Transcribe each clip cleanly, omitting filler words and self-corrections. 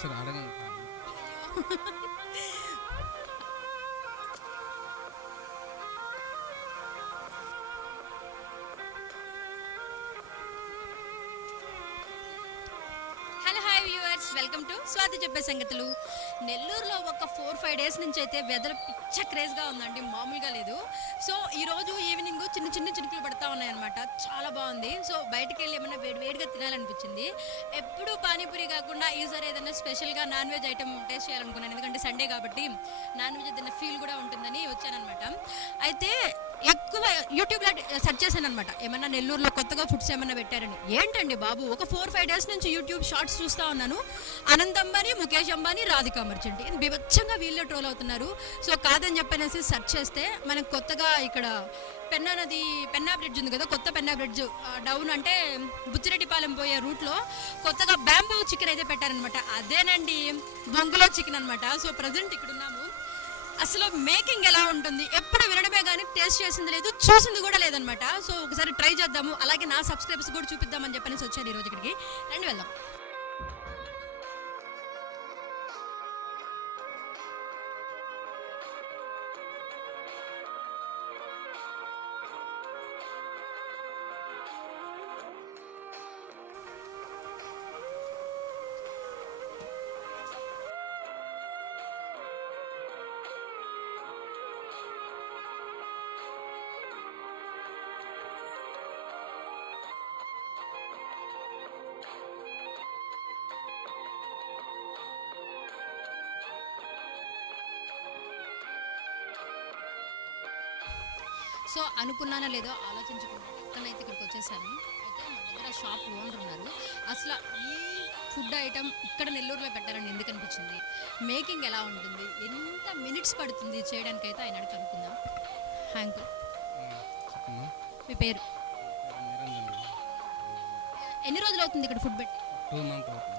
ఒకసారి అడగండి. Hello hi viewers, welcome to Swathi చెప్పే సంగతులు. నెల్లూరులో ఒక 4-5 డేస్ నుంచి అయితే వెదర్ పిచ్చ క్రేజ్గా ఉందండి, మామూలుగా లేదు. సో ఈరోజు ఈవినింగ్ చిన్న చిన్న చినుకులు పడతా ఉన్నాయన్నమాట, చాలా బాగుంది. సో బయటకు వెళ్ళి ఏమైనా వేడివేడిగా తినాలనిపించింది. ఎప్పుడు పానీపూరి కాకుండా ఈసారి ఏదైనా స్పెషల్గా నాన్ వెజ్ ఐటమ్ టేస్ట్ చేయాలనుకున్నాను, ఎందుకంటే సండే కాబట్టి నాన్ వెజ్ ఏదైనా ఫీల్ కూడా ఉంటుందని వచ్చానమాట. అయితే ఎక్కువ యూట్యూబ్లో సెర్చ్ చేశాను అనమాట, ఏమన్నా నెల్లూరులో కొత్తగా ఫుడ్స్ ఏమన్నా పెట్టారని. ఏంటండి బాబు, ఒక 4-5 డేస్ నుంచి యూట్యూబ్ షార్ట్స్ చూస్తూ ఉన్నాను. అనంత్ అంబానీ, ముఖేష్ అంబానీ, రాధికా మర్చెంట్ ఇది బీభత్సంగా వీళ్ళే ట్రోల్ అవుతున్నారు. సో కాదని చెప్పనేసి సెర్చ్ చేస్తే మనకు కొత్తగా ఇక్కడ పెన్నా బ్రిడ్జ్ ఉంది కదా, కొత్త పెన్నా బ్రిడ్జ్ డౌన్ అంటే బుచ్చిరెడ్డిపాలెం పోయే రూట్లో కొత్తగా బ్యాంబూ చికెన్ అయితే పెట్టారనమాట. అదేనండి బొంగులో చికెన్ అనమాట. సో ప్రజెంట్ ఇక్కడ ఉన్నాము. అసలు మేకింగ్ ఎలా ఉంటుంది ఎప్పుడు వినడమే కానీ టేస్ట్ చేసింది లేదు, చూసింది కూడా లేదనమాట. సో ఒకసారి ట్రై చేద్దాము, అలాగే నా సబ్స్క్రైబర్స్ కూడా చూపిద్దామని చెప్పనేసి వచ్చాను ఈరోజు ఇక్కడికి. రండి వెళ్దాం. సో అనుకున్నానో లేదో ఆలోచించుకున్నాను, ఎక్కడైతే ఇక్కడికి వచ్చేసాను. అయితే మన దగ్గర షాప్ ఓనర్ ఉన్నారు. అసలు ఈ ఫుడ్ ఐటమ్ ఇక్కడ నెల్లూరులో పెట్టారని ఎందుకు అనిపించింది, మేకింగ్ ఎలా ఉంటుంది, ఎంత మినిట్స్ పడుతుంది చేయడానికి, అయితే ఆయన అడిగి కనుక్కుందాం. హ్యాంక్, చెప్పమ్మా. మీ పేరు? నిరంజన్. ఎన్ని రోజులు అవుతుంది ఇక్కడ ఫుడ్ పెట్టి? 2 months అవుతుంది.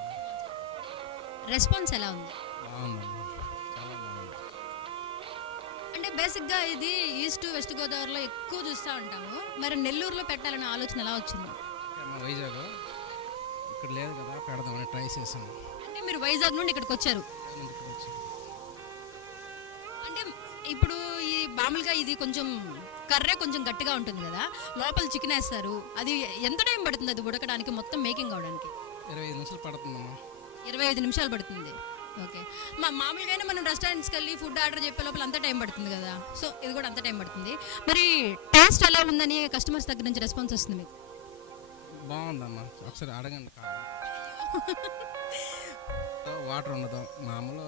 రెస్పాన్స్ ఎలా ఉంది? బాగుందమ్మా, చాలా బాగుంది. అంటే బేసిక్గా ఇది ఈస్ట్ వెస్ట్ గోదావరిలో ఎక్కువ చూస్తూ ఉంటాము, మరి నెల్లూరులో పెట్టాలనే ఆలోచన ఎలా వచ్చింది? మా వైజాగ్ ఇక్కడ లేదు కదా, పెడదామని ట్రై చేసాను. అంటే మీరు వైజాగ్ నుండి ఇక్కడికి వచ్చారు. ఇక్కడికి వచ్చి అంటే ఇప్పుడు ఈ మామూలుగా ఇది కొంచెం కర్రే కొంచెం గట్టిగా ఉంటుంది కదా, లోపల చికెన్ వేస్తారు. అది ఎంత టైం పడుతుంది అది ఉడకడానికి, మొత్తం మేకింగ్ అవడానికి? 25 నిమిషాలు పడుతుందమ్మా. 25 నిమిషాలు పడుతుంది. ఓకే. మామూలుగానే మనం రెస్టారెంట్స్కి వెళ్ళి ఫుడ్ ఆర్డర్ చెప్పే లోపల అంత టైం పడుతుంది కదా, సో ఇది కూడా అంత టైం పడుతుంది. మరి టేస్ట్ ఎలా ఉందని కస్టమర్స్ దగ్గర నుంచి రెస్పాన్స్ వస్తుంది మీకు? బాగుందమ్మా, ఒకసారి అడగండి. వాటర్ ఉండదు, మామూలు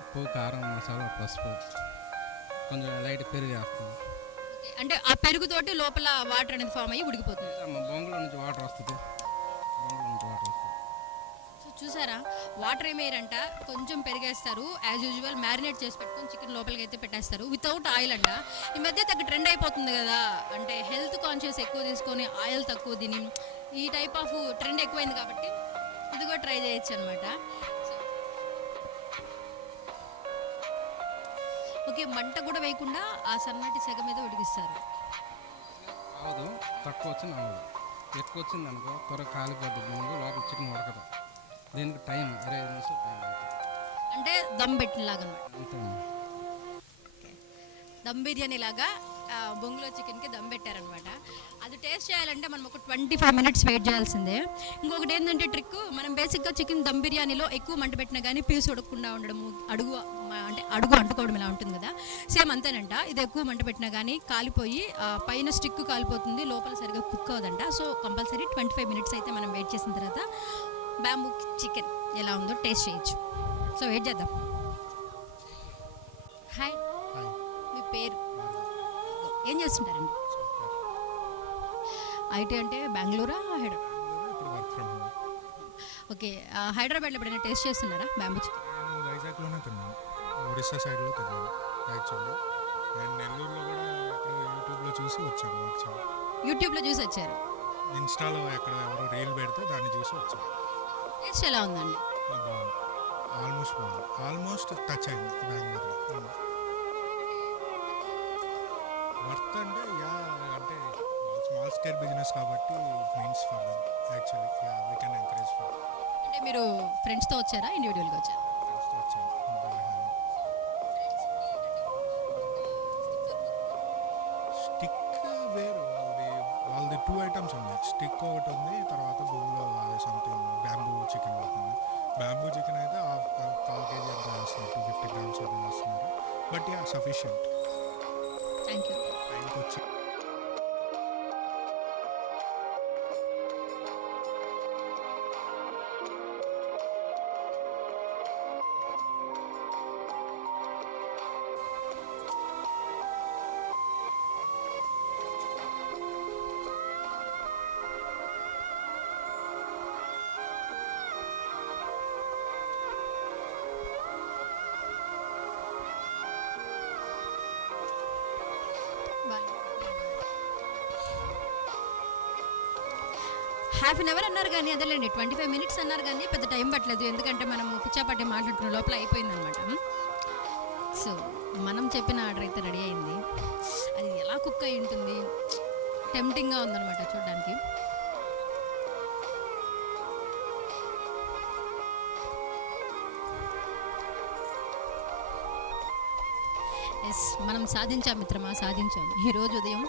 ఉప్పు, కారం, మసాలా, పసుపు, కొంచెం లైట్ పెరుగు వేస్తుంది. అంటే ఆ పెరుగుతోటి లోపల వాటర్ అనేది ఫామ్ అయ్యి ఉడికిపోతుంది. బొంగులో నుంచి వాటర్ వస్తుంది, బొంగులో నుంచి వాటర్ వస్తుంది. సో చూసారా, వాటర్ ఏమేయరంట, కొంచెం పెరిగేస్తారు. యాజ్ యూజువల్ మ్యారినేట్ చేసి పెట్టుకొని చికెన్ లోపలికి అయితే పెట్టేస్తారు వితౌట్ ఆయిల్ అంట. ఈ మధ్య తగ్గ ట్రెండ్ అయిపోతుంది కదా, అంటే హెల్త్ కాన్షియస్ ఎక్కువ తీసుకొని ఆయిల్ తక్కువ తిని ఈ టైప్ ఆఫ్ ట్రెండ్ ఎక్కువైంది కాబట్టి ఇది కూడా ట్రై చేయొచ్చు అనమాట. ఓకే, మంట కూడా వేయకుండా ఆ సన్నటి సెగ మీద ఉడికిస్తారు. అవదు, తక్కువ వచ్చింది అవదు, ఎక్కువ వచ్చింది అనుకో త్వరగా కాలిపోద్ది బొంగు, లోపల చికెన్ ఉడకదు. దీనికి టైం 25 నిమిషాలు టైం అంటే దమ్ పెట్టినలాగా అనమాట. అంతే. దమ్ బిర్యానీ లాగా బొంగులో చికెన్కి దమ్ పెట్టారనమాట. అది టేస్ట్ చేయాలంటే మనం ఒక 25 minutes వెయిట్ చేయాల్సిందే. ఇంకొకటి ఏంటంటే ట్రిక్, మనం బేసిక్గా చికెన్ దమ్ బిర్యానీలో ఎక్కువ మంట పెట్టినా కానీ పీస్ ఉడకకుండా ఉండడము, అడుగు అంటుకోవడం ఇలా ఉంటుంది కదా, సేమ్ అంతేనంట. ఇది ఎక్కువ మంట పెట్టినా కానీ కాలిపోయి పైన స్టిక్ కాలిపోతుంది, లోపల సరిగా కుక్ అవ్వదంట. సో కంపల్సరీ 25 minutes అయితే మనం వెయిట్ చేసిన తర్వాత బ్యాంబూ చికెన్ ఎలా ఉందో టేస్ట్ చేయొచ్చు. సో వెయిట్ చేద్దాం. హాయ్, మీ పేరు? ఏం చేస్తుంటారండి? ఐటీ అంటే బెంగళూరా, హైదరాబాద్? ఇప్పుడు వర్క్ ఫ్రమ్ హోమ్. ఓకే, హైదరాబాద్లో ఎప్పుడైనా టేస్ట్ చేస్తున్నారా బ్యాంబూ చికెన్? నేను వైజాగ్లోనే తిన్నాను, ఒరిస్సా సైడ్లో తిన్నాను యాక్చువల్లీ. నేను నెల్లూరులో కూడా ఎక్కడ యూట్యూబ్లో చూసి వచ్చాను యాక్చువల్లీ. యూట్యూబ్లో చూసి వచ్చారు? ఇన్స్టాలో ఎక్కడ ఎవరో రీల్ పెడితే దాన్ని చూసి వచ్చాను. టేస్ట్ ఎలా ఉందండి? బాగుంది, ఆల్మోస్ట్ టచ్ అయింది బెంగళూరులో. వర్త్ అంటే అంటే స్మాల్ స్కేల్ బిజినెస్ కాబట్టి it means for them actually. We can encourage for. అంటే మీరు ఫ్రెండ్స్తో వచ్చారా ఇండివిజువల్గా వచ్చారా? ఫ్రెండ్స్తో వచ్చాము. స్టిక్ వేరు వాళ్ళది 2 ఐటమ్స్ ఉన్నాయి. స్టిక్ ఒకటి ఉంది, తర్వాత బొమ్మలో అదే సంథింగ్ బ్యాంబూ చికెన్ అవుతుంది. బ్యాంబూ చికెన్ అయితే 1/4 kg అంతా వేస్తున్నారు, 250 grams అయితే వేస్తున్నారు. But yeah sufficient thank you. టైంకి వచ్చి. హాఫ్ అన్ అవర్ అన్నారు కానీ అదేలేండి 25 minutes అన్నారు కానీ పెద్ద టైం పట్టలేదు, ఎందుకంటే మనం పిచ్చాపట్టి మాట్లాడుకునే లోపల అయిపోయిందనమాట. సో మనం చెప్పిన ఆర్డర్ అయితే రెడీ అయింది. అది ఎలా కుక్ అయి ఉంటుంది, టెంప్టింగ్గా ఉందన్నమాట చూడడానికి. ఎస్, మనం సాధించాం మిత్రమా, సాధించాం. ఈరోజు ఉదయం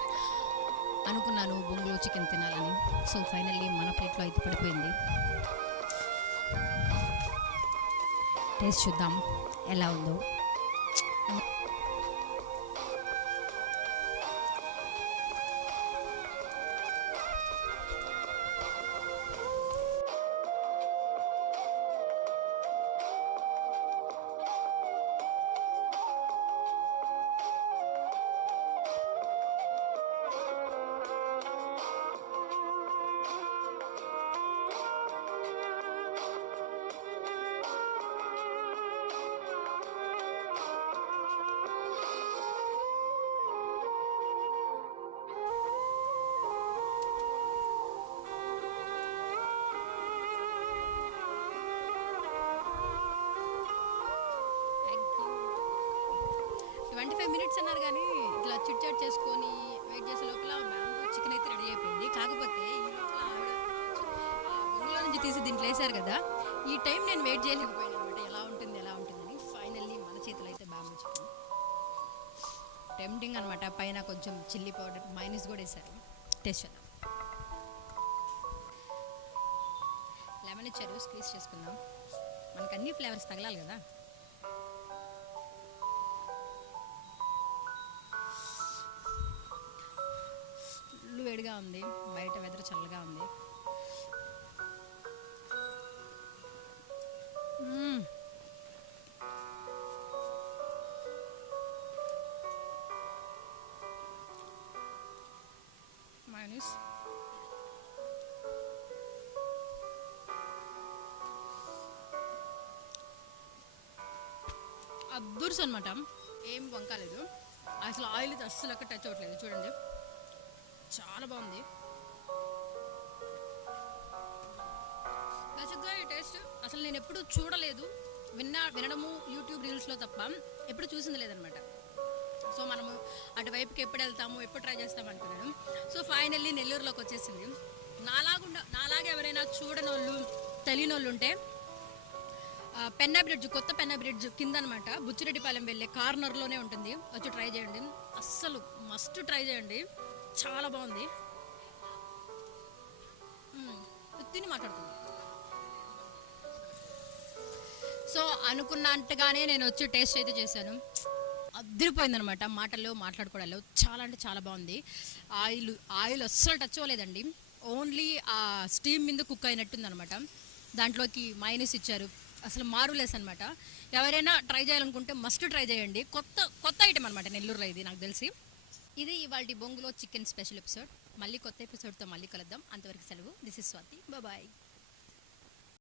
అనుకున్నాను బొంగులో చికెన్ తినాలని. సో ఫైనల్లీ మన ప్లేట్లో అయితే పడిపోయింది. టేస్ట్ చూద్దాం ఎలా ఉందో. మినిట్స్ అన్నారు కానీ ఇట్లా చిట్ చాట్ చేసుకొని వెయిట్ చేసే లోపల బ్యాంబూ చికెన్ అయితే రెడీ అయిపోయింది. కాకపోతే ఈ లోపల ఆవిడ బొంగులో నుంచి తీసి దీంట్లో వేశారు కదా, ఈ టైం నేను వెయిట్ చేయలేకపోయాను అనమాట, ఎలా ఉంటుందని. ఫైనల్లీ మన చేతిలో అయితే బ్యాంబూ చికెన్ టెంప్టింగ్ అనమాట. పైన కొంచెం చిల్లీ పౌడర్ మైనస్ కూడా వేశారు. టేస్ట్ చేద్దాం. లెమన్ ఇచ్చారు, స్క్వీజ్ చేసుకుందాం. మనకు అన్ని ఫ్లేవర్స్ తగలాలి కదా. వేడిగా ఉంది, బయట వెదర్ చల్లగా ఉంది. మైనస్ అద్దుర్స్ అనమాట, ఏం వంకాలేదు అసలు. ఆయిల్ అస్సలు అక్కడ టచ్ అవ్వట్లేదు. చూడండి, చాలా బాగుంది. బేసిక్గా ఈ టేస్ట్ అసలు నేను ఎప్పుడు చూడలేదు, వినడము యూట్యూబ్ రీల్స్లో తప్ప ఎప్పుడు చూసింది లేదనమాట. సో మనము అటువైపుకి ఎప్పుడు వెళ్తాము, ఎప్పుడు ట్రై చేస్తాము అనుకున్నాను. సో ఫైనల్లీ నెల్లూరులోకి వచ్చేసింది. నాలాగే ఎవరైనా చూడనోళ్ళు, తెలియనోళ్ళు ఉంటే పెన్నా బ్రిడ్జ్, కొత్త పెన్నా బ్రిడ్జ్ కింద అనమాట, బుచ్చిరెడ్డిపాలెం వెళ్ళే కార్నర్లోనే ఉంటుంది. వచ్చి ట్రై చేయండి, అస్సలు మస్ట్ ట్రై చేయండి, చాలా బాగుంది. తిని మాట్లాడుతుంది. సో అనుకున్నట్టుగానే నేను వచ్చి టేస్ట్ అయితే చేశాను. అదిరిపోయిందనమాట. మాటల్లో మాట్లాడుకోవడాలో చాలా అంటే చాలా బాగుంది. ఆయిల్ అస్సలు టచ్ అవ్వలేదండి, ఓన్లీ ఆ స్టీమ్ మీద కుక్ అయినట్టుంది అనమాట. దాంట్లోకి మైనస్ ఇచ్చారు, అసలు మారులేస్ అనమాట. ఎవరైనా ట్రై చేయాలనుకుంటే మస్ట్ ట్రై చేయండి. కొత్త ఐటమ్ అనమాట నెల్లూరులో ఇది, నాకు తెలిసి. ఇది ఇవాళ బొంగులో చికెన్ స్పెషల్ ఎపిసోడ్. మళ్ళీ కొత్త ఎపిసోడ్తో మళ్ళీ కలుద్దాం. అంతవరకు సెలవు. This is Swathi, bye.